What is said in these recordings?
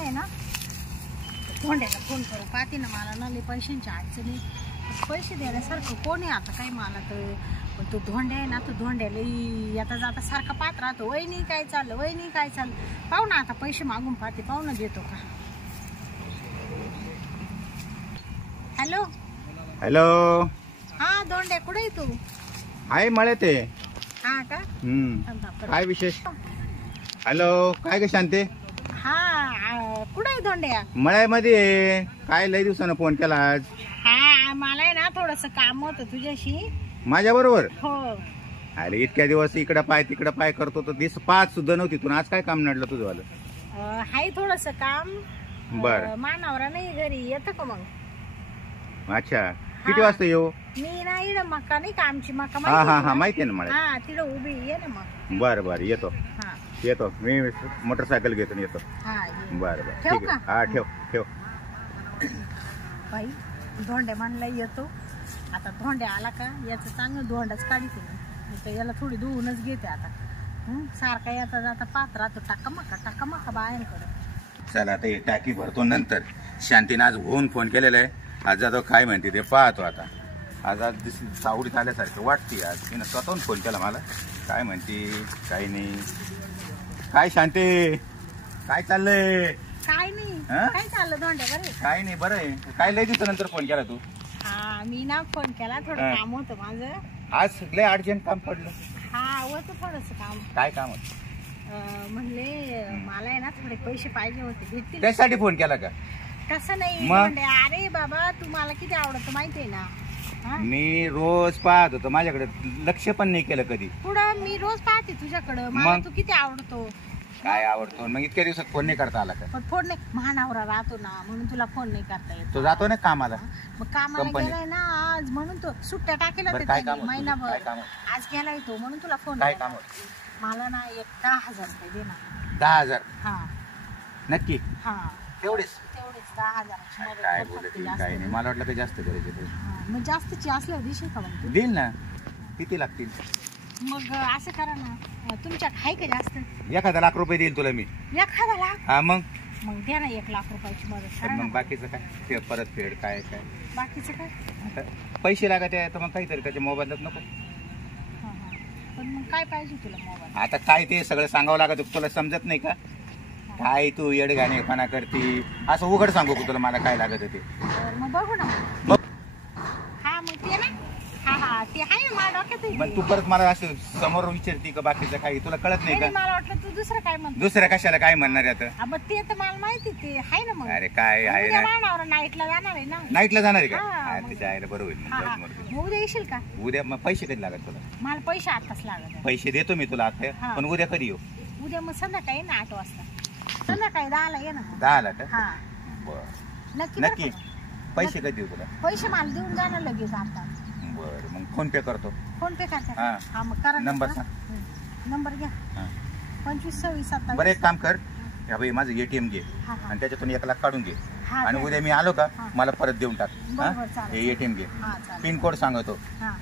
आहे ना धोंड्याला फोन करू पाहते ना, मला ना लय पैशांची अडचणी, पैसे द्यायसारखं कोण आहे आता काही मला तर. पण तो धोंड्या आहे ना, तो धोंड्याला येता जाता सारखा पाहत राहतो, वहिनी काय चाललं, वहिनी काय चाललं. पाहू ना आता पैसे मागून पाहते, पाहू ना देतो का. Hello hello. हा धोंड्या कुठे आहे तू? आहे मळे ते. हा का? काय विशेष? हॅलो काय ग शांते? हा कुठे आहे धोंड्या? मळ्यामध्ये आहे. काय लय दिवसानं फोन केला आज? हा मला आहे ना थोडस काम होतं तुझ्याशी. माझ्या बरोबर? हो. अरे इतक्या दिवस इकडं पाय तिकडं पाय करतो तर दिस पाच सुद्धा नव्हती तू. आज काय काम नडलं तुझं वालं? हाय थोडस काम. बर. मानावरा नाही घरी, येतं का मग? अच्छा किती वाजता येऊ? मी ना इकडं मका नाही का आमची मका हा हा हा माहिती आहे ना मला. हा तिकडं उभी ये ना मग. बर बर येतो. हा येतो मी मोटरसायकल घेतो येतो. हा ये. बर बर ठेवू ठीक का? आहे. हा ठेव ठेव. बाई धोंड्या म्हणला येतो. आता धोंड्या आला का याचं चांगलं धोंडाच काढते मी. याला थोडी धुवूनच घेते आता. सारखा येता जाता पाहत राहतो टाका मका बायांकडे. चला आता ही टाकी भरतो नंतर. शांतीने आज होऊन फोन केलेला आहे. आज जातो काय म्हणते ते पाहतो आता. आज सावडीत आल्यासारखं वाटते. आज तिनं स्वतःहून फोन केला मला. काय म्हणते काही नाही. काय शांती काय चाललंय? काय नाही. काय चाललं धोंड्या बरे? काय नाही बरं आहे. काय लय दिवसानंतर फोन केला तू? हा मी ना फोन केला, थोडं काम होतं माझं. आज लय अर्जंट काम पडलं. हा होतं थोडस काम. काय काम होतं? म्हणले मला आहे ना थोडे पैसे पाहिजे होते, भेटतील? त्यासाठी फोन केला का? तसं नाही मग? धोंड्या, अरे बाबा तू मला किती आवडतं माहितीये ना. मी रोज पाहत होतो, माझ्याकडे लक्ष पण नाही केलं कधी. पुढं मी रोज पाहते तुझ्याकडं, मला मग? तू किती आवडतो. काय आवडतो? मग इतक्या दिवसात फोन नाही करता आला का? पण फोन नाही, महानावरा राहतो ना म्हणून तुला फोन नाही करता येत. तो जातो ना कामाला. मग कामाला कंपनीत. गेलाय ना आज म्हणून तो सुट्ट्या टाकेला बरं, काय काम होतं? महिनाभर. काय काम होतं? आज गेलाय तो म्हणून तुला फोन काय केला. काम होतं? मला ना 10,000 रुपये दे ना. 10,000? हा नक्की हा तेवढेच? तेवढेच 10,000ची मदत काय कर बोलत फक्त, जास्त काय नाही. मला वाटलं काही जास्त करायचे ते. हा, मग जास्तची असल्यावर दिशे का मग तू? देईल ना. किती लागतील? मग असं करा ना, तुमच्यात आहे का जास्त? 1,00,000 रुपये देईल तुला मी. एखाद्याला हा मग द्या ना 1,00,000 रुपयाची मदत पण करा मग ना. बाकीचं काय? ते परत फेड काय काय बाकीचं काय? आता पैसे लागत आहे तर मग काहीतरी त्याच्या मोबाईलात नको. हा हा. पण मग काय पाहिजे तुला मोबाईल? आता काय ते सगळं सांगावं लागत. तुला समजत नाही का? काय तू येडगाणेपणा करते असं उघड सांगू का तुला मला काय लागत ते? मग बघू ना. मग हा मग ते ना. हा हा ते आहे ना माझ्या डोक्यात आहे मग ते. तू परत मला असं समोर विचारते का बाकीचं काही तुला कळत नाही नाही, का? मला वाटलं तू दुसरं काय म्हणतो. दुसऱ्या कशाला काय म्हणणार आहे आता? मग ते तर मला माहिती ते आहे ना. मग अरे काय आहे उद्या ना. मानावर नाईटला जाणार आहे ना. नाईटला जाणार आहे का? हा, हा, मग. त्याच्या आईला बरोबर आहे. हा हा. मग जाऊ दे. मग उद्या येशील का? उद्या मग पैसे कधी लागत तुला? मला पैसे आताच लागत आहे. पैसे देतो मी तुला आता. हा. पण उद्या कधी येऊ? उद्या मग संध्याकाळी ना 8 वाजता. संध्याकाळी 10ला ये ना. 10ला का? हा बर नक्की बरं नक्की. का? पैसे कधी देऊ तुला? पैसे मला देऊन जाणार लगेच आता. बर मग फोन पे करतो. फोन पे करता हा. हा मग करा ना. नंबर हा. सांग. नंबर घ्या. हा. 25 26 27. बरं एक काम कर. या बाई माझं ATM घे हा हा. आणि त्याच्यातून 1,00,000 काढून घे हा, आणि द्या. उद्या मी आलो का हा. मला परत देऊन टाक. बरोबर, चालेल. हे ATM घे. हा चालेल. पिन कोड सांगतो. हा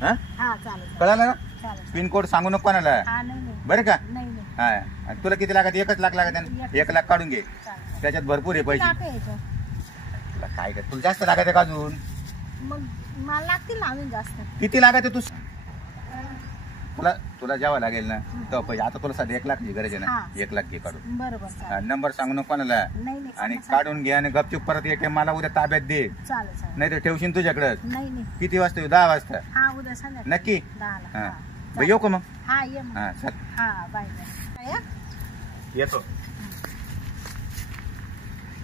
हा हा चालेल कळालं ना? चालेल. पिन कोड सांगू नको कोणाला. हा नाही नाही बरं का? नाही नाही हा आणि तुला किती लागत? 1,00,000 लागत आहे. 1,00,000 काढून घे. चालेल. त्याच्यात भरपूर आहे पैसे. किती यायचं? तुला काय कर? तुला जास्त लागत आहे का अजून? मग मला लागतील ना अजून जास्त. किती लागत आहे? तुला तुला जेव्हा लागेल ना तेव्हा पैसे. आता तुला सध्या 1,00,000 ची गरज आहे ना. हा. 1,00,000 घे काढून. बरोबर चालेल. नंबर सांगू नको कोणाला. नाही नाही आणि चालेल. काढून घे आणि गपचूप परत ATM मला उद्या ताब्यात दे. चालेल चालेल. नाही तर ठेवशील तुझ्याकडे. नाही नाही किती वाजता येऊ? 10 वाजता. हा उद्या संध्याकाळी नक्की? 10ला. हा हा बरं, येऊ का मग? हा ये मग. हा चल हा बाय बाय. या. येतो.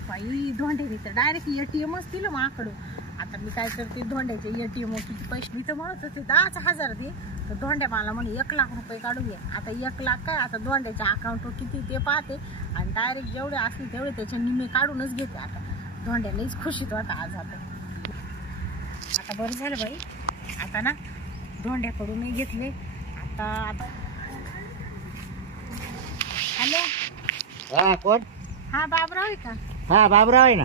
बाई धोंड्याने तर डायरेक्ट ATMच दिलं माझ्याकडं. आता मी काय करते धोंड्याचे ATM किती पैसे मी तर म्हणत होते 10,000 दे. तर धोंड्या मला म्हणे 1,00,000 रुपये काढून घे. आता 1,00,000 काय आता धोंड्याच्या अकाउंटवर किती ते पाहते आणि डायरेक्ट जेवढे असले तेवढे त्याचे निम्मे काढूनच घेते. आता धोंड्यालाच खुशीत होता आज. आता बरं झालं बाई. आता ना धोंड्याकडूनही घेतले. आता आता हॅलो. हा कोण? हा बाबराव आहे का? हा बाबराव आहे ना.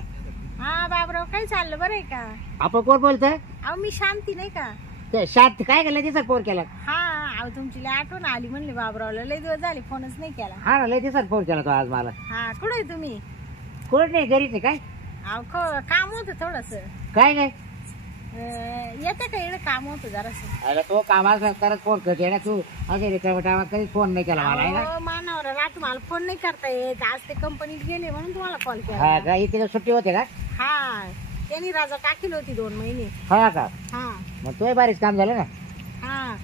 हा बाबराव काय चाललं बरं आहे का? आपण कोण बोलतोय? अहो मी शांती नाही का? ते शांत काय केलं तिचा फोन केला? हा अहो तुमची लय आठवण आली म्हणले बाबरावला लय दिवस झाले फोनच नाही केला. हा ना लय दिवसात फोन केला तो आज मला. हा कुठे आहे तुम्ही? कोण नाही घरीच आहे काय? अहो काम होतं थोडस. काय नाही येते का इकडे काम होतं जरासं. अरे तो कामाला करत फोन करते ना तू. असे रिकाम्या टायमात कधीच फोन नाही केला मला आहे ना. अहो, मानावर रात मला फोन नाही करता येत. आज ते कंपनीत गेले म्हणून तुम्हाला कॉल हा केला. का इथे सुट्टी होते का? हा त्यांनी राजा टाकील होती 2 महिने. हा का हा मग तोही बारीच काम झालं ना. हा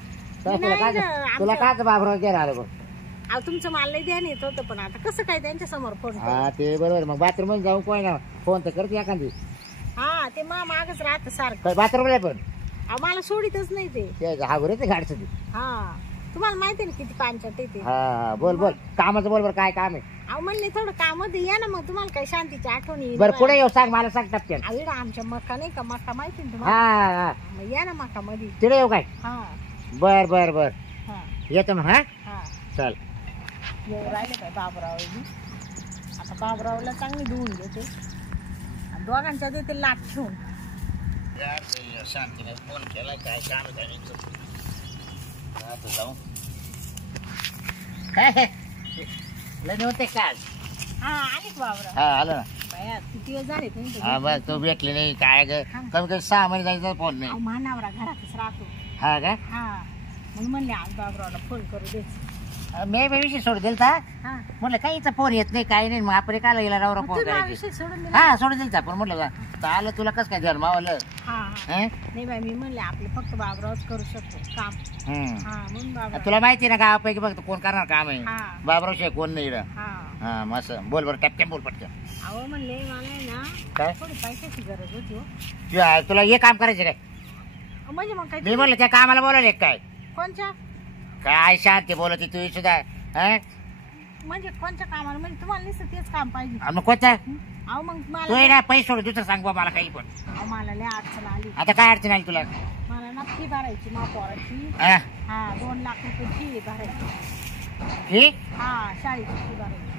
तुला नाही काय ना, तुला आमच्या- काय बाबराव द्यायला आलं बघ. अहो तुमचं मला लय ध्यान येत होतं पण आता कसं काय त्यांच्या समोर फोन हा ते बरोबर. मग बाथरूम मध्ये जाऊ कोण ना फोन तर करते एखादी. हा ते मागच राहत सारखं. काय बाथरूमला पण अहो मला सोडितच नाही ते. हा बरं ते गाडचं ते. हा तुम्हाला माहिती ना किती पांचट येते. हा बोल बोल कामाचं बोल बरं काय काम आहे. अहो म्हणले थोडं काम होतं या ना मग तुम्हाला काही शांतीची आठवण येईल. बरं पुढे येऊ सांग मला सांग टपक्यान. अहो इकडं आमच्या मका नाही का मका माहिती ना तुम्हाला. हा मग या ना मका मध्ये. तिकडे येऊ काय? हा बर बर बर हा येतो मग. हा हा चल. येऊ राहिले काय बाबराव. आता बाबरावला चांगली धुवून घेते आणि दोघांच्या देते लाट ठेवून. शांतीने फोन केला काय काम जाऊ काय लग्न होते काल. हा आले का बाबराव? हा आलं ना. बाया किती वेळ झाले तुम्ही हा बस तू भेटली नाही काय ग कमी कमी 6 महिने जायचा फोन नाही. अहो मानावरा घरातच राहतो. हा का हा म्हणून म्हणले आज बाबरावला फोन करू दे. मी विषय सोडून दिलता. हा म्हटलं काही इथं फोन येत नाही काही नाही मग आपण काला गेला नवरा मग फोन तुम्ही हा करायची. विषय सोडून दिला. हा सोडून दिलता पण म्हटलं तर आलं तुला कसं काय झालं मावलं. हा हा नाही बाई मी म्हणले आपले फक्त बाबरावच करू शकतो काम. हा म्हणून बाबराव. तुला माहिती ना गावापैकी फक्त कोण करणार काम आहे. हा. बाबराव शिवाय कोण नाही इकडं. हा हा मस्त बोल बरं टपक्यान बोल पटकन. अहो म्हणले मला आहे ना काय थोडी पैशाची गरज होती हो. तुला हे काम करायचं काय? म्हणजे मग मी काय म्हणलं त्या कामाला बोलवले काय? कोणच्या काय शांती बोलत तू सुद्धा. हा म्हणजे कोणच्या कामाला म्हणजे तुम्हाला नुसतं तेच काम पाहिजे. मग कोणता अहो मग तू मला ना पैसे सोडून दुसरं सांग बा मला काही पण. अहो मला लय अडचण आली. आता काय अडचण आली तुला? मला ना फी भरायची मा पोराची. हा हा 2 लाख रुपये फी भरायची. ठीक हा शाळेची फी भरायची.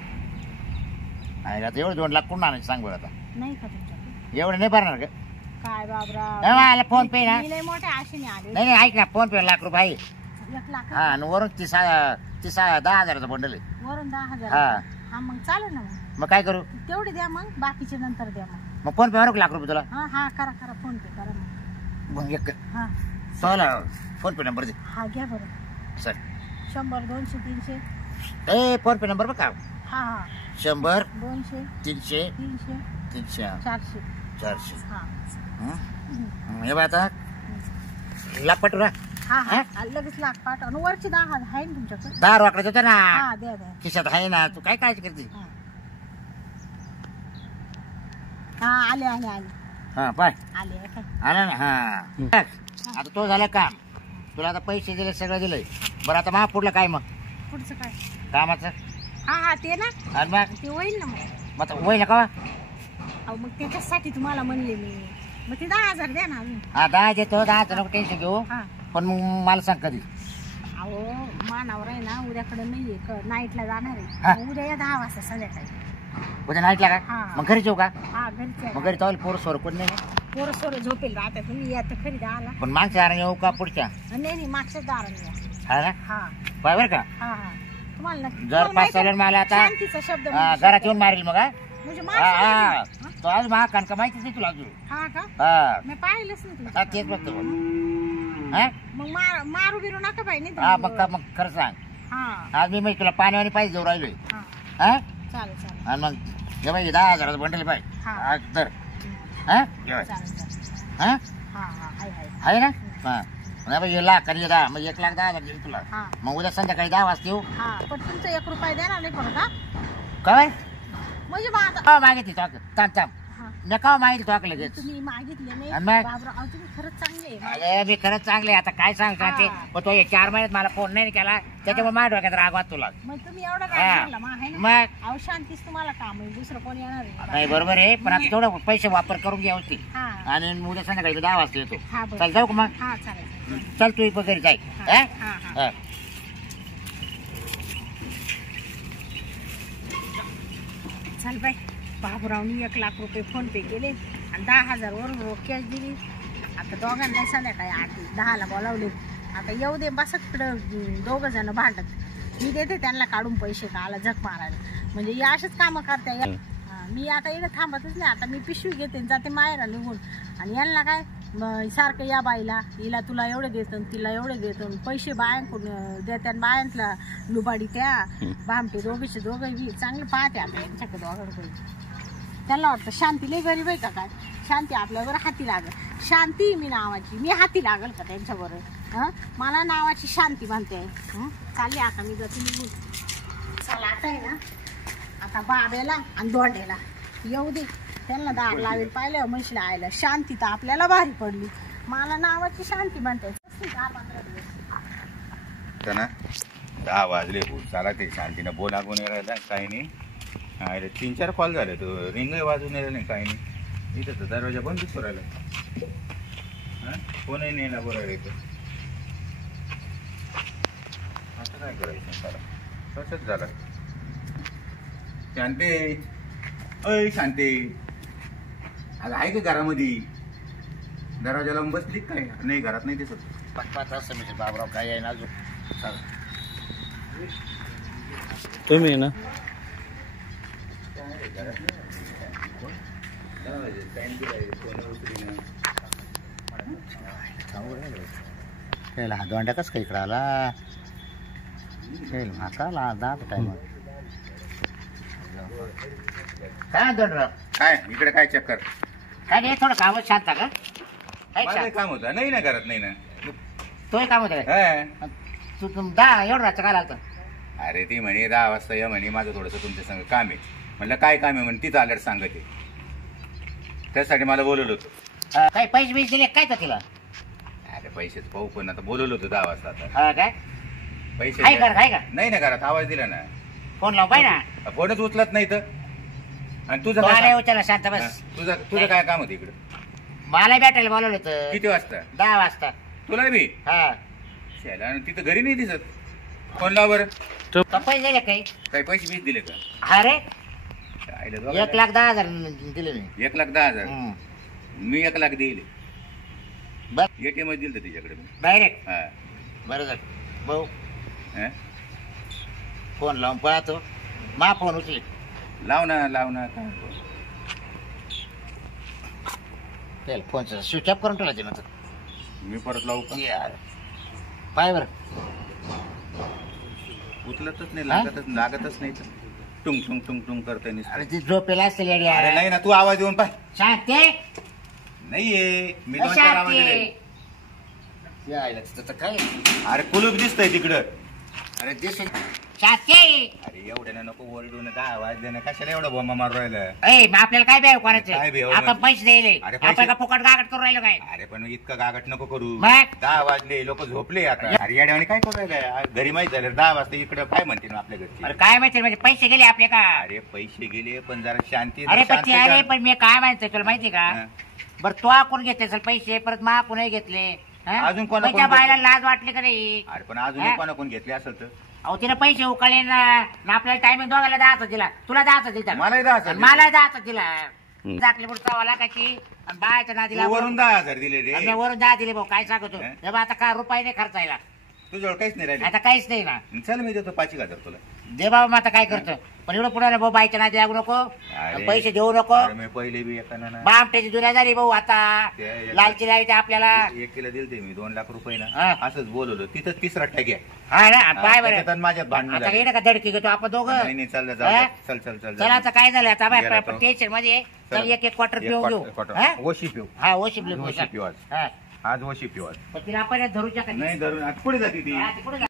आता एवढं 2 लाख कोण आणायचं सांग बरं आता. नाही का तुमच्याकडे? एवढं नाही भरणार का? काय बाबराव मला फोन पे ना. मी लय मोठ्या आशेने आले. नाही नाही ऐक ना फोन पे लाख रुपये आहे. 1 लाख हा आणि वरून 10,000चा बंडल आहे. वरून 10,000. हा. हा मग चालेल ना मग मग काय करू? तेवढे द्या मग बाकीचे नंतर द्या मग. मग फोन पे वर लाख रुपये तुला. हा हा करा फोन पे करा मग. मग एक हा सोला फोन पे नंबर दे हा घ्या बरं. सर. 100 200 300. ए फोन पे नंबर बघा. हा हा 100 200 300 300 300 400. 400. हा हे बघ आता लाख पटू हा हा लगेच लाख पाठ आणि वरची 10,000 आहे ना तुमच्याकडे? 10 रोकड्यात होतं ना हा द्या द्या. खिशात आहे ना. तू काय काळजी करते? हा आले हा पाय आले काय. आला ना. हा आता तो झाला काम. तुला आता पैसे दिले सगळं दिलंय. बरं आता मग पुढलं काय मग पुढचं काय? कामाचं? हा ते ना आणि मग ते होईल ना मग. आता होईल ना का? अहो मग त्याच्यासाठी तुम्हाला म्हणले मी. मग ते 10,000 द्या ना अजून. हा 10 देतो. 10 नको टेन्शन घेऊ. हा पण मग मला सांग कधी. अहो मानावर आहे ना उद्याकडे नाहीये नाईटला जाणार हा. आहे. उद्या या 10 वाजता संध्याकाळी. उद्या नाईटला का? हा. मग घरी जाऊ का? हा घरचे मग घरी चालेल. पोरं सोर कोण नाही. पोरं सोरं झोपेल राहता तुम्ही या तर खरी 10ला. पण मागच्या दाराने येऊ का पुढच्या? नाही मागच्याच दाराने या. हा ना हा पाय बरं का. हा हा तुम्हाला नक्की- जर तुम्हाला 5 माहिती चालेल आहे? मला आता शांतीचा शब्द हा, म्हणजे घरात शब्द. येऊन मारेल मग. हा म्हणजे हा माणसाला हा. हा? तो आज महा कणका माहितीच नाही तुला अजून. हा का हा मी पाहिलंच नाही हा, तुमचं. तेच बघतो मग. हा मग मारू बिरू नका बाई नाही हा तुम्ही. मग खरं सांग. हा आज मी तुला पाण्यावानी पाहिजे देऊ राहिलोय. हा हा चालेल चालेल आणि मग हे बाई 10,000 बंडल पाहिजे. हा. हा तर हा जेवाय. चालेल चालेल. हा हा हा आहे आहे ना. हा नाही बाई 1 लाख आणि 10 मग 1,10,000 देईल तुला. हा मग उद्या संध्याकाळी 10 वाजता येऊ. हा पण तुमचं 1 रुपया देणार नाही परत हा. काय म्हणजे मग आता का मागितली तो थांब हा नका मागितली तो लगेच. तुम्ही मागितले नाही आणि मग? बाबराव अहो, तुम्ही खरंच चांगले आहे. अरे मी खरंच चांगले आता काय सांग सांगते. हा. पण तो 4 महिन्यात मला फोन नाही केला त्याच्यामुळे माझ्या डोक्यात राग वाट तुला. मग तुम्ही एवढं हा. काय म्हणला मग आहे ना. मग अहो शांतीच तुम्हाला काम आहे दुसरं कोण येणार आहे? नाही बरोबर आहे पण आता थोडं पैसे वापर करून घ्या होती. हा आणि उद्या संध्याकाळी 10 वाजता येतो. हा बरं. चल जाऊ का मग. हा चालेल. चल तू पण घरी जाय. हा, हा, हा. हा. चल बाई बाबूरावनी 1 लाख रुपये फोन पे केले आणि 10,000 वरून रोख कॅश दिली. आता दोघांना संध्याकाळी 8-10ला बोलावले आता येऊ दे बस तिकडं 2 जण भांडत. मी देते त्यांना काढून पैसे का आला झक मारायला. म्हणजे हे असेच कामं करते. मी आता इकडे थांबतच नाही. आता मी पिशवी घेते आणि जाते माहेरा निघून. आणि यांना काय सारखं या बाईला हिला तुला एवढे देतो तिला एवढे देतो पैसे बायांकडून देत्या. बायांतला लुबाडी त्या भामटे दोघेचे दोघे चांगले पाहते आता यांच्याकडे दोघांकडे. त्यांना वाटतं शांती लई गरीब आहे का काय. शांती आपल्याबरोबर हाती लागल. शांती मी नावाची मी हाती लागल का त्यांच्याबरोबर. मला नावाची शांती म्हणते. चालली आता मी जाते निघून. चला आता आहे ना आता बाब्याला आणि दोंड्याला येऊ दे. त्यांना दार लावेल पाहिलं म्हशीला आयला. शांती तर आपल्याला भारी पडली. मला नावाची शांती म्हणते. 10-15 दिवस ना 10 वाजले. चला ते शांतीनं बोला कोण राहिला काही नाही. अरे 3-4 कॉल झाले. तो रिंगही वाजून येणार नाही काही नाही. इथं तर दरवाजा बंद दिसतो राहिला. कोणही नाही ना बरोबर इथं. असं काय करायचं चला तसंच झालं. शांती अय शांती अगं आहे का घरामध्ये. दरवाजा लावून बसली काय. नाही घरात नाही दिसत. 5 वाजता मी बाबराव काय आहे ना अजून. तुम्ही ना हा दोंड्या कस काय इकडं आला. म्हाताला दात टाइम काय दोंडराव काय इकडे काय चक्कर. काय नाही थोडं काम शांत का काय माझं काम होतं. नाही ना घरात नाही ना. तोही काम होतं काय हा. तू दहा एवढं रातचं काय लागतं. अरे ती म्हणे 10 वाजता या म्हणे माझं थोडंसं तुमच्या संग काम आहे. म्हणलं काय काम आहे म्हणे. तिथं आल्यावर सांगते. त्यासाठी मला बोलवलं होतं. काही पैसे बिस दिले काय तर तिला. अरे पैसेच पाहू पण आता बोलवलं होतं 10 वाजता. आता हा काय पैसे आहे का नाही ना घरात. आवाज दिला ना. फोन लाव पाहिजे ना. फोनच उचलत नाही तर. आणि तुझं तो काय आलाय काम? उचलला शांत बस. हा, तुझं काय काम होतं इकडं. मला भेटायला बोलवलं होतं किती वाजता. 10 वाजता. तुला बी हा शाला आणि तिथं घरी नाही दिसत. फोन लाव बरं. तो पैसे दिले काही. काही पैसे बीस दिले का. अरे काय 1,10,000 दिले मी. 1,10,000. मी 1,00,000 देईल. बर ATM दिलं तर तिच्याकडे. डायरेक्ट हा बरं झालं भाऊ. हा? फोन लावून पाहतो. मा फोन उचले. लाव ना काय त्याला फोनचा स्विच ऑफ करून ठेवला ते. मी परत लावू का. यार पाय बरं उचलतच नाही. लागतच नाही तर टुंग टुंग टुंग टुंग करतोय नुसतं. अरे ती झोपेला असते अरे नाही ना. तू आवाज देऊन पाय. शांती नाहीये. मी 2-4 आवाज दिले. काय अरे कुलूप दिसतंय तिकडं. अरे दिसून शांती. अरे एवढ्या नको ओरडून 10 वाजले कशाला एवढं बोंबा मारू राहिलं. ए मग आपल्याला काय बेव काय कोणाचे. बेव? आपण पैसे द्यायले. अरे पैसे- आपण का फुकट गागट करून राहिलो काय. अरे पण इतकं गागट नको करू. मग? 10 वाजले लोक झोपले आता. अरे याड्याने काय करू राहिलं. घरी माहित झालं 10 वाजता इकडं काय म्हणते ना आपल्या घरची. अरे काय माहिती म्हणजे पैसे गेले आपले का. अरे पैसे गेले पण जरा शांती. अरे पण शांत ते अरे जा. पण मी काय माहिती तुला माहिती का. हा. बरं तो कोण घेतले असेल पैसे परत मा कोणी घेतले. हा? अजून कोणा- मग त्या कोण बायला घेतले? लाज वाटली का नाही. अरे पण अजून हा? कोण घेतले असेल तर. अहो तिने पैसे उकळले ना आपल्याला टायमिंग दोघाला 10 दिला. तुला 10 दिला. मलाही 10 दिले. मला 10 दिला. जाकली पुढे 1.25 लाखाची आणि बायच्या नादीला तू वरून 10,000 दिले रे. आणि वरून 10 दिले भाऊ. काय सांगतो हा? तेव्हा आता काय रुपये नाही खर्चायला. तुझ्यावर काहीच नाही राहिले. आता काहीच नाही ना. चल मी देतो 5,000 तुला. दे बाबा मग आता काय करतो. पण एवढं पुढे भाऊ बायच्या नादी लागू नको. अरे. पैसे देऊ नको. अरे मी पहिले बी एकानं ना बामट्याची दुनियादारी भाऊ आता. ते- लालची लावते आपल्याला. 1 किलो दिलते मी 2 लाख रुपये ना. हा. असंच बोलवलं. तिथं 3रा ठग्या. हा ना आणि पाय बरं त्याच्यात माझ्यात भांडण आता झाली. येणं का धडकी घेतो आपण दोघं. नाही चाललं जाऊ हा? दे. चल चला आता काय झालं आता गेला आपण तो. टेन्शन मध्ये आहे. चल. चल एक क्वार्टर एक पिऊन घेऊ. क्वार्टर. हा? ओशी पिऊ. हा ओशिपले ओशी पिऊ आज. हा आज ओशी पिऊ आज. पण तिला आपण धरू शकत नाही धरून आज पुढे जाते ती. हा, ती कुठं